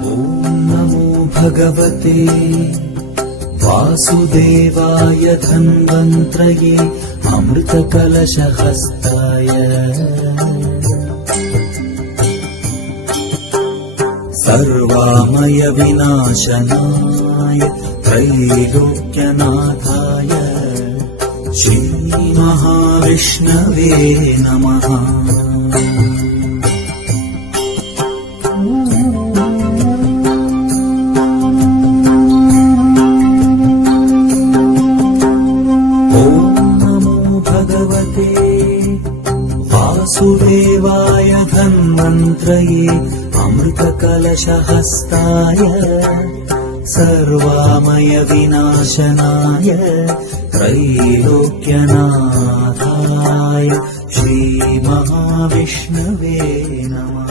नमो भगवते वासुदेवाय धन्वन्त्रये अमृतकलशहस्ताय सर्वामय विनाशनाय त्रैलोक्यनाथाय श्रीमहाविष्णवे नमः। वासुदेवाय धन्वन्त्रये अमृतकलशहस्ताय सर्वामय विनाशनाय त्रैलोक्यनाथाय श्रीमहाविष्णवे नमः।